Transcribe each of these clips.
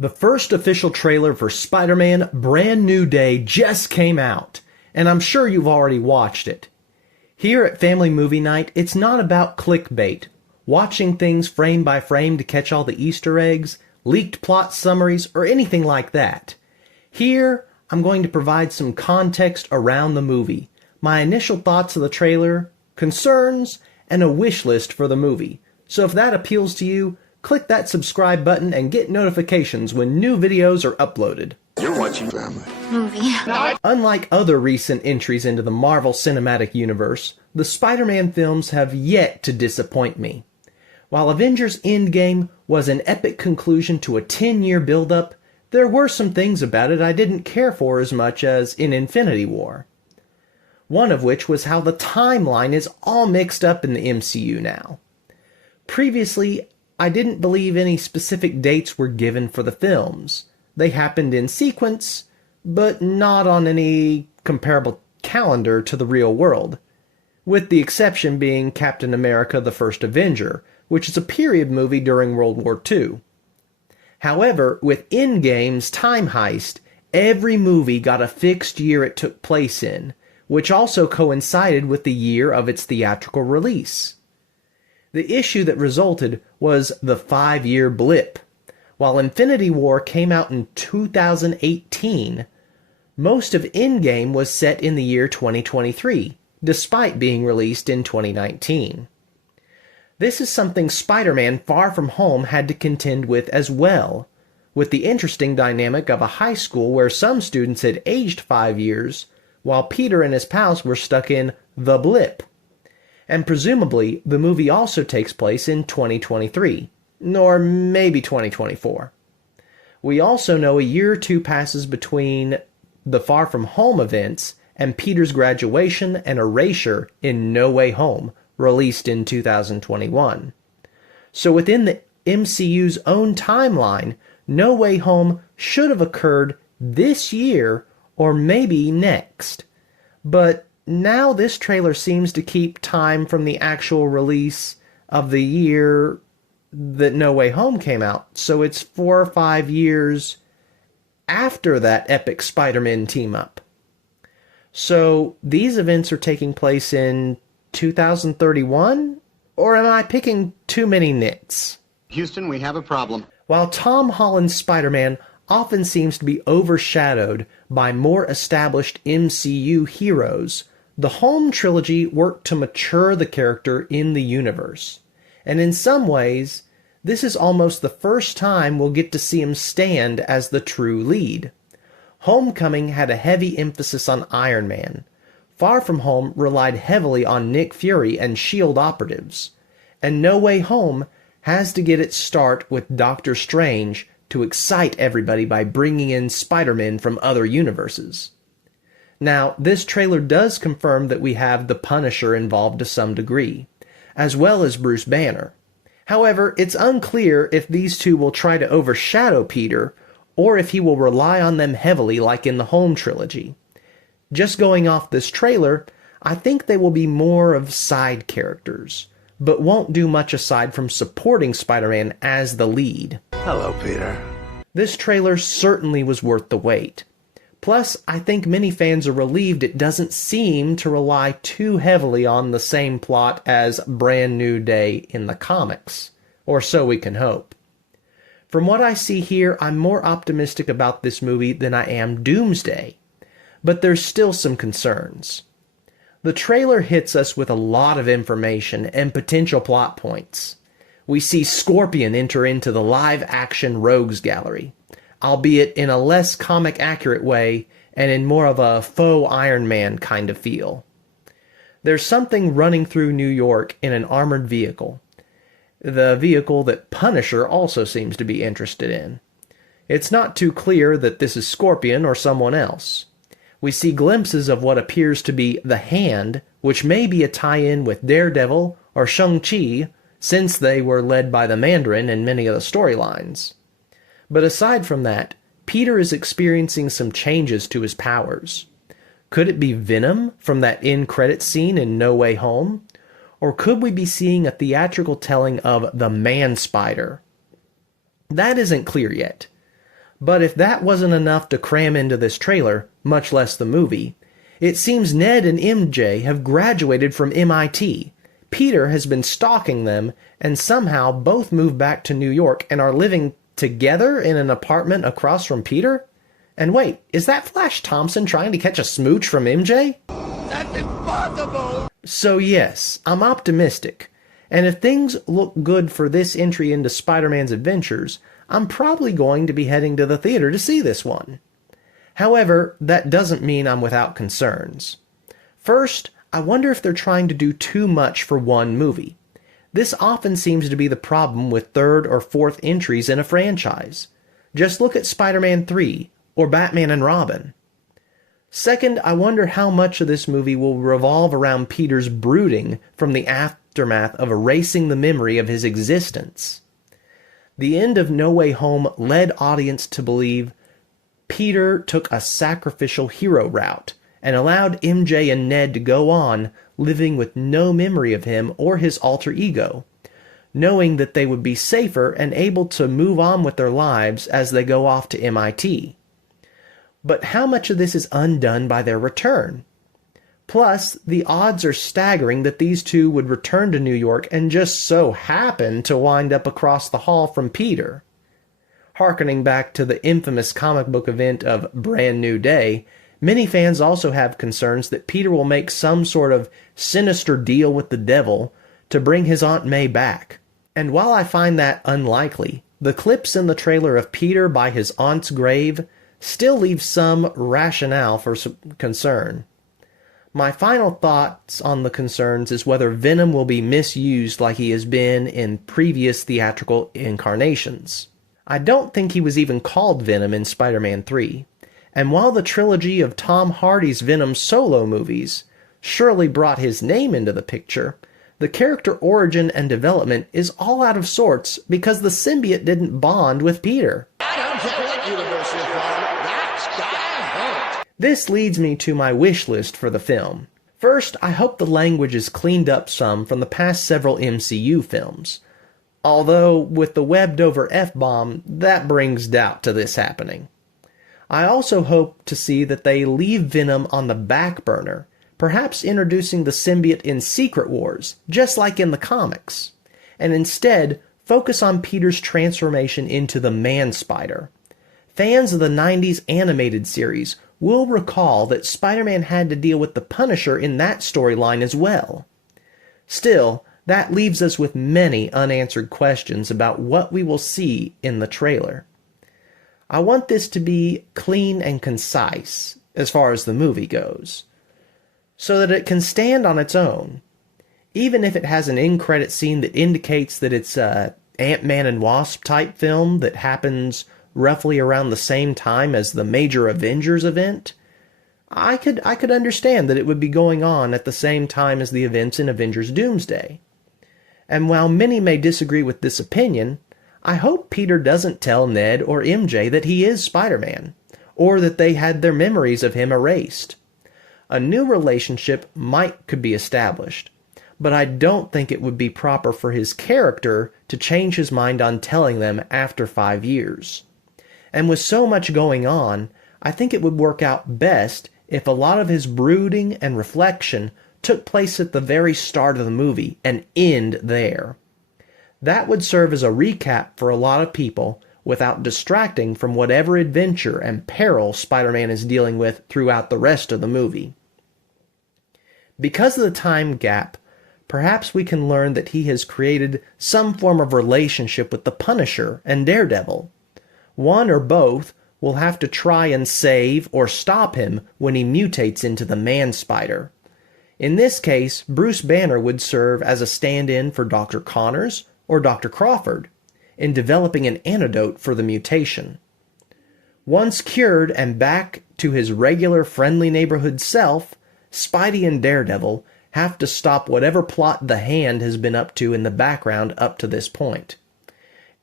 The first official trailer for Spider-Man Brand New Day just came out, and I'm sure you've already watched it. Here at Family Movie Night, it's not about clickbait, watching things frame by frame to catch all the Easter eggs, leaked plot summaries, or anything like that. Here, I'm going to provide some context around the movie, my initial thoughts of the trailer, concerns, and a wish list for the movie. So if that appeals to you, click that subscribe button and get notifications when new videos are uploaded. You're watching Family Movie. Unlike other recent entries into the Marvel Cinematic Universe, the Spider-Man films have yet to disappoint me. While Avengers Endgame was an epic conclusion to a 10-year build-up, there were some things about it I didn't care for as much as in Infinity War. One of which was how the timeline is all mixed up in the MCU now. Previously, I didn't believe any specific dates were given for the films. They happened in sequence, but not on any comparable calendar to the real world, with the exception being Captain America: The First Avenger, which is a period movie during World War II. However, with Endgame's time heist, every movie got a fixed year it took place in, which also coincided with the year of its theatrical release. The issue that resulted was the 5-year blip. While Infinity War came out in 2018, most of Endgame was set in the year 2023, despite being released in 2019. This is something Spider-Man Far From Home had to contend with as well, with the interesting dynamic of a high school where some students had aged 5 years, while Peter and his pals were stuck in the blip. And presumably, the movie also takes place in 2023, or maybe 2024. We also know a year or two passes between the Far From Home events and Peter's graduation and erasure in No Way Home, released in 2021. So within the MCU's own timeline, No Way Home should have occurred this year or maybe next. But now this trailer seems to keep time from the actual release of the year that No Way Home came out. So it's 4 or 5 years after that epic Spider-Man team-up. So these events are taking place in 2031? Or am I picking too many nits? Houston, we have a problem. While Tom Holland's Spider-Man often seems to be overshadowed by more established MCU heroes, the Home trilogy worked to mature the character in the universe. And in some ways, this is almost the first time we'll get to see him stand as the true lead. Homecoming had a heavy emphasis on Iron Man. Far From Home relied heavily on Nick Fury and S.H.I.E.L.D. operatives. And No Way Home has to get its start with Doctor Strange to excite everybody by bringing in Spider-Man from other universes. Now, this trailer does confirm that we have the Punisher involved to some degree, as well as Bruce Banner. However, it's unclear if these two will try to overshadow Peter, or if he will rely on them heavily like in the Home trilogy. Just going off this trailer, I think they will be more of side characters, but won't do much aside from supporting Spider-Man as the lead. Hello, Peter. This trailer certainly was worth the wait. Plus, I think many fans are relieved it doesn't seem to rely too heavily on the same plot as Brand New Day in the comics, or so we can hope. From what I see here, I'm more optimistic about this movie than I am Doomsday, but there's still some concerns. The trailer hits us with a lot of information and potential plot points. We see Scorpion enter into the live-action Rogues Gallery, albeit in a less comic-accurate way and in more of a faux Iron Man kind of feel. There's something running through New York in an armored vehicle, the vehicle that Punisher also seems to be interested in. It's not too clear that this is Scorpion or someone else. We see glimpses of what appears to be the Hand, which may be a tie-in with Daredevil or Shang-Chi, since they were led by the Mandarin in many of the storylines. But aside from that, Peter is experiencing some changes to his powers. Could it be Venom from that end credit scene in No Way Home? Or could we be seeing a theatrical telling of the Man-Spider? That isn't clear yet. But if that wasn't enough to cram into this trailer, much less the movie, it seems Ned and MJ have graduated from MIT. Peter has been stalking them, and somehow both moved back to New York and are living together in an apartment across from Peter? And wait, is that Flash Thompson trying to catch a smooch from MJ? That's impossible! So yes, I'm optimistic. And if things look good for this entry into Spider-Man's adventures, I'm probably going to be heading to the theater to see this one. However, that doesn't mean I'm without concerns. First, I wonder if they're trying to do too much for one movie. This often seems to be the problem with third or fourth entries in a franchise. Just look at Spider-Man 3 or Batman and Robin. Second, I wonder how much of this movie will revolve around Peter's brooding from the aftermath of erasing the memory of his existence. The end of No Way Home led audience to believe Peter took a sacrificial hero route and allowed MJ and Ned to go on living with no memory of him or his alter ego, knowing that they would be safer and able to move on with their lives as they go off to MIT. But how much of this is undone by their return? Plus, the odds are staggering that these two would return to New York and just so happen to wind up across the hall from Peter. Harkening back to the infamous comic book event of Brand New Day, many fans also have concerns that Peter will make some sort of sinister deal with the devil to bring his Aunt May back. And while I find that unlikely, the clips in the trailer of Peter by his aunt's grave still leave some rationale for concern. My final thoughts on the concerns is whether Venom will be misused like he has been in previous theatrical incarnations. I don't think he was even called Venom in Spider-Man 3, and while the trilogy of Tom Hardy's Venom solo movies surely brought his name into the picture, the character origin and development is all out of sorts because the symbiote didn't bond with Peter. I don't care what universe you're from. That's gotta hurt. This leads me to my wish list for the film. First, I hope the language is cleaned up some from the past several MCU films. Although, with the webbed-over F-bomb, that brings doubt to this happening. I also hope to see that they leave Venom on the back burner, perhaps introducing the symbiote in Secret Wars, just like in the comics, and instead focus on Peter's transformation into the Man-Spider. Fans of the 90s animated series will recall that Spider-Man had to deal with the Punisher in that storyline as well. Still, that leaves us with many unanswered questions about what we will see in the trailer. I want this to be clean and concise as far as the movie goes, so that it can stand on its own, even if it has an end credit scene that indicates that it's a Ant-Man and Wasp type film that happens roughly around the same time as the major Avengers event. I could understand that it would be going on at the same time as the events in Avengers Doomsday. And while many may disagree with this opinion, I hope Peter doesn't tell Ned or MJ that he is Spider-Man, or that they had their memories of him erased. A new relationship could be established, but I don't think it would be proper for his character to change his mind on telling them after 5 years. And with so much going on, I think it would work out best if a lot of his brooding and reflection took place at the very start of the movie and end there. That would serve as a recap for a lot of people without distracting from whatever adventure and peril Spider-Man is dealing with throughout the rest of the movie. Because of the time gap, perhaps we can learn that he has created some form of relationship with the Punisher and Daredevil. One or both will have to try and save or stop him when he mutates into the Man-Spider. In this case, Bruce Banner would serve as a stand-in for Dr. Connors or Dr. Crawford in developing an antidote for the mutation. Once cured and back to his regular friendly neighborhood self, Spidey and Daredevil have to stop whatever plot the Hand has been up to in the background up to this point.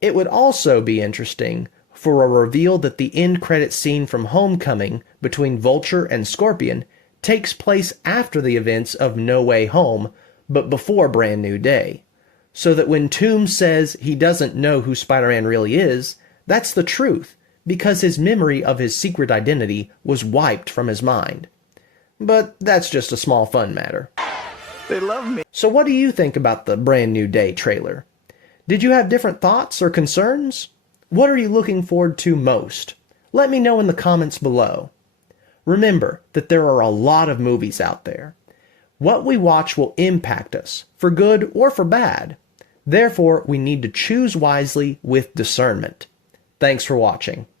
It would also be interesting for a reveal that the end credit scene from Homecoming between Vulture and Scorpion takes place after the events of No Way Home, but before Brand New Day, so that when Toomes says he doesn't know who Spider-Man really is, that's the truth, because his memory of his secret identity was wiped from his mind. But that's just a small fun matter. They love me. So what do you think about the Brand New Day trailer? Did you have different thoughts or concerns? What are you looking forward to most? Let me know in the comments below. Remember that there are a lot of movies out there. What we watch will impact us, for good or for bad. Therefore, we need to choose wisely with discernment. Thanks for watching.